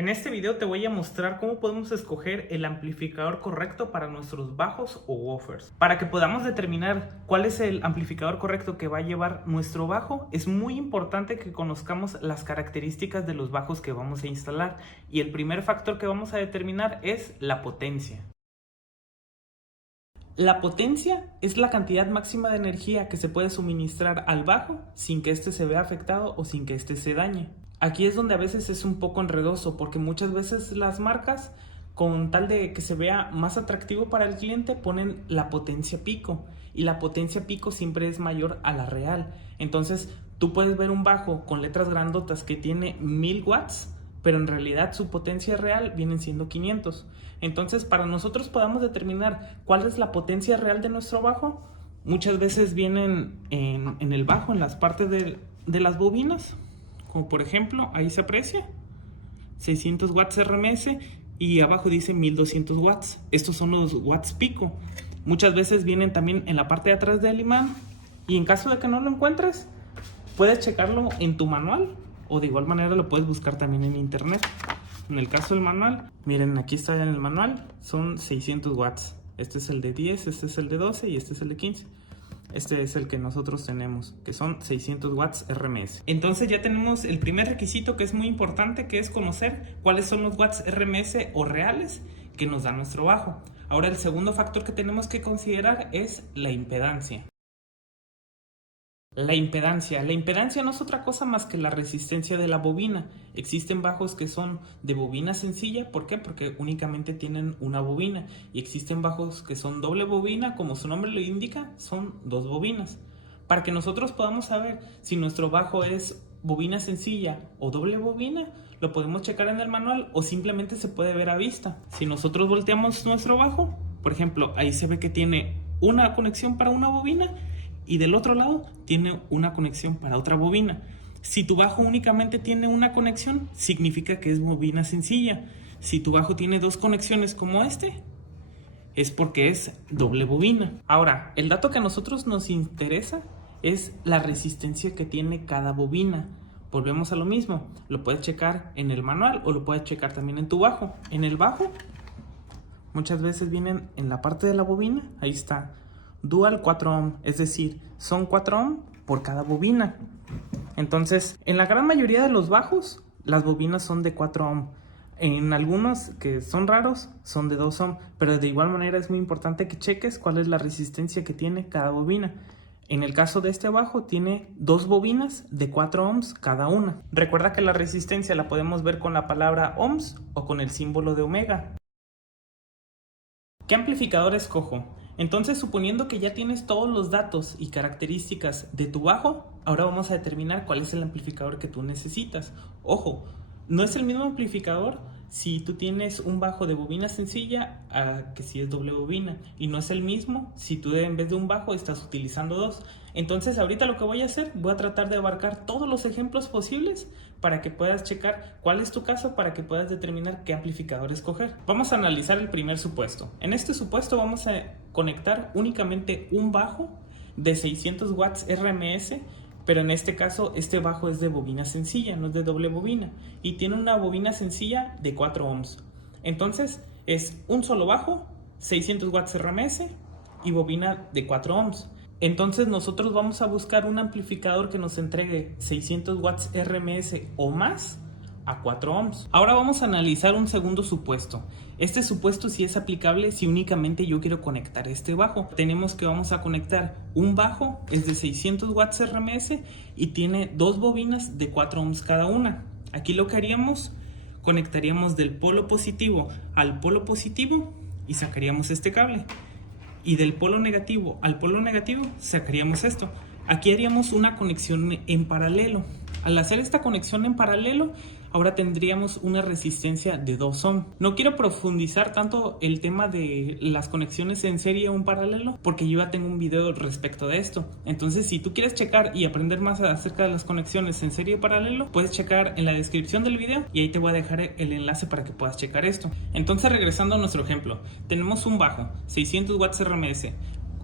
En este video te voy a mostrar cómo podemos escoger el amplificador correcto para nuestros bajos o woofers. Para que podamos determinar cuál es el amplificador correcto que va a llevar nuestro bajo, es muy importante que conozcamos las características de los bajos que vamos a instalar. Y el primer factor que vamos a determinar es la potencia. La potencia es la cantidad máxima de energía que se puede suministrar al bajo sin que éste se vea afectado o sin que éste se dañe. Aquí es donde a veces es un poco enredoso porque muchas veces las marcas, con tal de que se vea más atractivo para el cliente, ponen la potencia pico y la potencia pico siempre es mayor a la real. Entonces tú puedes ver un bajo con letras grandotas que tiene 1000 watts, pero en realidad su potencia real vienen siendo 500. Entonces, para nosotros podamos determinar cuál es la potencia real de nuestro bajo, muchas veces vienen en el bajo, en las partes de las bobinas, como por ejemplo, ahí se aprecia 600 watts RMS y abajo dice 1200 watts. Estos son los watts pico. Muchas veces vienen también en la parte de atrás del imán, y en caso de que no lo encuentres, puedes checarlo en tu manual o de igual manera lo puedes buscar también en internet. En el caso del manual, miren, aquí está en el manual, son 600 watts. Este es el de 10, este es el de 12 y este es el de 15. Este es el que nosotros tenemos, que son 600 watts RMS. Entonces ya tenemos el primer requisito, que es muy importante, que es conocer cuáles son los watts RMS o reales que nos da nuestro bajo. Ahora el segundo factor que tenemos que considerar es la impedancia. La impedancia no es otra cosa más que la resistencia de la bobina. Existen bajos que son de bobina sencilla, ¿por qué? Porque únicamente tienen una bobina, y existen bajos que son doble bobina, como su nombre lo indica, son dos bobinas. Para que nosotros podamos saber si nuestro bajo es bobina sencilla o doble bobina, lo podemos checar en el manual o simplemente se puede ver a vista. Si nosotros volteamos nuestro bajo, por ejemplo, ahí se ve que tiene una conexión para una bobina y del otro lado tiene una conexión para otra bobina. Si tu bajo únicamente tiene una conexión, significa que es bobina sencilla. Si tu bajo tiene dos conexiones como este, es porque es doble bobina. Ahora, el dato que a nosotros nos interesa es la resistencia que tiene cada bobina. Volvemos a lo mismo, lo puedes checar en el manual o lo puedes checar también en tu bajo. En el bajo, muchas veces vienen en la parte de la bobina, ahí está, Dual 4 ohm, es decir, son 4 ohm por cada bobina. Entonces, en la gran mayoría de los bajos, las bobinas son de 4 ohm. En algunos que son raros, son de 2 ohm, pero de igual manera es muy importante que cheques cuál es la resistencia que tiene cada bobina. En el caso de este bajo, tiene dos bobinas de 4 ohms cada una. Recuerda que la resistencia la podemos ver con la palabra ohms o con el símbolo de omega. ¿Qué amplificador escojo? Entonces, suponiendo que ya tienes todos los datos y características de tu bajo, ahora vamos a determinar cuál es el amplificador que tú necesitas. Ojo, no es el mismo amplificador si tú tienes un bajo de bobina sencilla que si es doble bobina, y no es el mismo si tú en vez de un bajo estás utilizando dos. Entonces ahorita lo que voy a hacer, voy a tratar de abarcar todos los ejemplos posibles para que puedas checar cuál es tu caso, para que puedas determinar qué amplificador escoger. Vamos a analizar el primer supuesto. En este supuesto vamos a conectar únicamente un bajo de 600 watts RMS, pero en este caso este bajo es de bobina sencilla, no es de doble bobina, y tiene una bobina sencilla de 4 ohms. Entonces es un solo bajo, 600 watts RMS y bobina de 4 ohms. Entonces nosotros vamos a buscar un amplificador que nos entregue 600 watts RMS o más a 4 ohms. Ahora vamos a analizar un segundo supuesto. Este supuesto sí es aplicable si únicamente yo quiero conectar este bajo. Tenemos que vamos a conectar un bajo, es de 600 watts RMS y tiene dos bobinas de 4 ohms cada una. Aquí lo que haríamos, conectaríamos del polo positivo al polo positivo y sacaríamos este cable. Y del polo negativo al polo negativo sacaríamos esto. Aquí haríamos una conexión en paralelo. Al hacer esta conexión en paralelo, ahora tendríamos una resistencia de 2 ohm. No quiero profundizar tanto el tema de las conexiones en serie o en paralelo, porque yo ya tengo un video respecto de esto. Entonces, si tú quieres checar y aprender más acerca de las conexiones en serie y paralelo, puedes checar en la descripción del video y ahí te voy a dejar el enlace para que puedas checar esto. Entonces, regresando a nuestro ejemplo, tenemos un bajo, 600 watts RMS.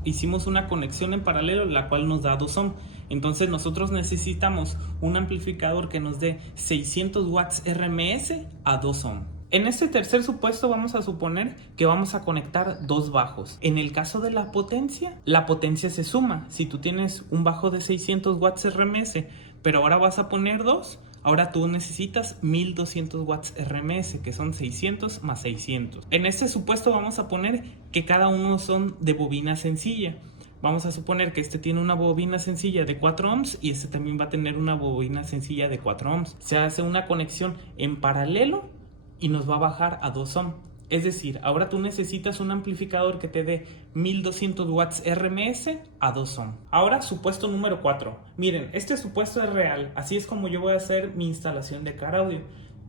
Hicimos una conexión en paralelo, la cual nos da 2 ohm. Entonces nosotros necesitamos un amplificador que nos dé 600 watts RMS a 2 ohm. En este tercer supuesto vamos a suponer que vamos a conectar dos bajos. En el caso de la potencia se suma. Si tú tienes un bajo de 600 watts RMS, pero ahora vas a poner dos, ahora tú necesitas 1200 watts RMS, que son 600 más 600. En este supuesto vamos a poner que cada uno son de bobina sencilla. Vamos a suponer que este tiene una bobina sencilla de 4 ohms y este también va a tener una bobina sencilla de 4 ohms. Se hace una conexión en paralelo y nos va a bajar a 2 ohm. Es decir, ahora tú necesitas un amplificador que te dé 1200 watts RMS a 2 ohm. Ahora, supuesto número 4. Miren, este supuesto es real. Así es como yo voy a hacer mi instalación de car audio.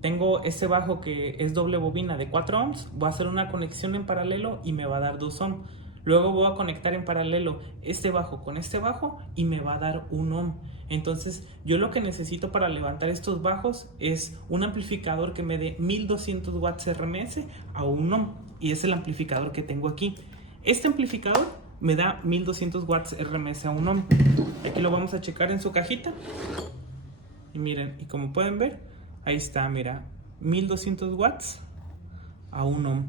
Tengo este bajo que es doble bobina de 4 ohms. Voy a hacer una conexión en paralelo y me va a dar 2 ohm. Luego voy a conectar en paralelo este bajo con este bajo y me va a dar 1 ohm. Entonces yo lo que necesito para levantar estos bajos es un amplificador que me dé 1200 watts RMS a 1 ohm. Y es el amplificador que tengo aquí. Este amplificador me da 1200 watts RMS a 1 ohm. Aquí lo vamos a checar en su cajita. Y miren, y como pueden ver, ahí está, mira, 1200 watts a 1 ohm.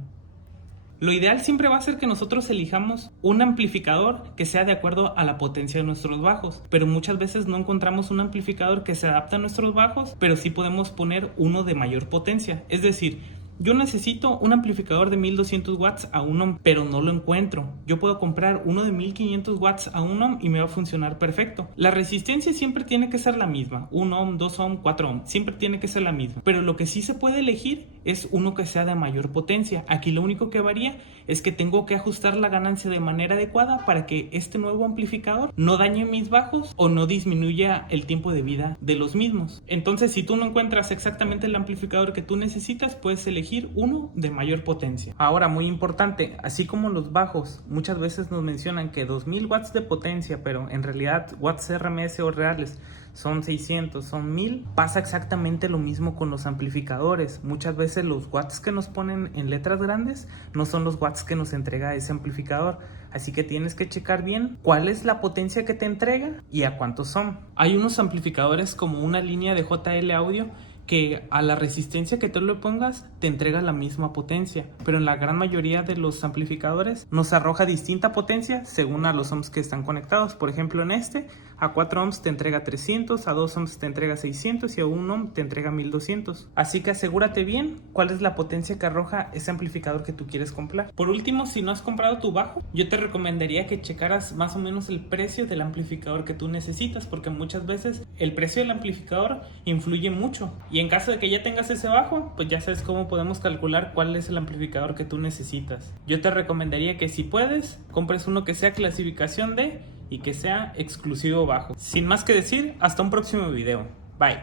Lo ideal siempre va a ser que nosotros elijamos un amplificador que sea de acuerdo a la potencia de nuestros bajos, pero muchas veces no encontramos un amplificador que se adapte a nuestros bajos, pero sí podemos poner uno de mayor potencia. Es decir, yo necesito un amplificador de 1200 watts a 1 ohm, pero no lo encuentro. Yo puedo comprar uno de 1500 watts a 1 ohm y me va a funcionar perfecto. La resistencia siempre tiene que ser la misma, 1 ohm, 2 ohm, 4 ohm, siempre tiene que ser la misma. Pero lo que sí se puede elegir es uno que sea de mayor potencia. Aquí lo único que varía es que tengo que ajustar la ganancia de manera adecuada para que este nuevo amplificador no dañe mis bajos o no disminuya el tiempo de vida de los mismos. Entonces, si tú no encuentras exactamente el amplificador que tú necesitas, puedes elegir uno de mayor potencia. Ahora, muy importante, así como los bajos muchas veces nos mencionan que 2000 watts de potencia, pero en realidad watts RMS o reales son 600, son 1000, pasa exactamente lo mismo con los amplificadores. Muchas veces los watts que nos ponen en letras grandes no son los watts que nos entrega ese amplificador, así que tienes que checar bien cuál es la potencia que te entrega y a cuántos son. Hay unos amplificadores como una línea de JL Audio que a la resistencia que tú le pongas te entrega la misma potencia, pero en la gran mayoría de los amplificadores nos arroja distinta potencia según a los ohms que están conectados. Por ejemplo, en este a 4 ohms te entrega 300, a 2 ohms te entrega 600 y a 1 ohm te entrega 1200. Así que asegúrate bien cuál es la potencia que arroja ese amplificador que tú quieres comprar. Por último, si no has comprado tu bajo, yo te recomendaría que checaras más o menos el precio del amplificador que tú necesitas, porque muchas veces el precio del amplificador influye mucho. Y en caso de que ya tengas ese bajo, pues ya sabes cómo podemos calcular cuál es el amplificador que tú necesitas. Yo te recomendaría que si puedes, compres uno que sea clasificación D y que sea exclusivo bajo. Sin más que decir, hasta un próximo video. Bye.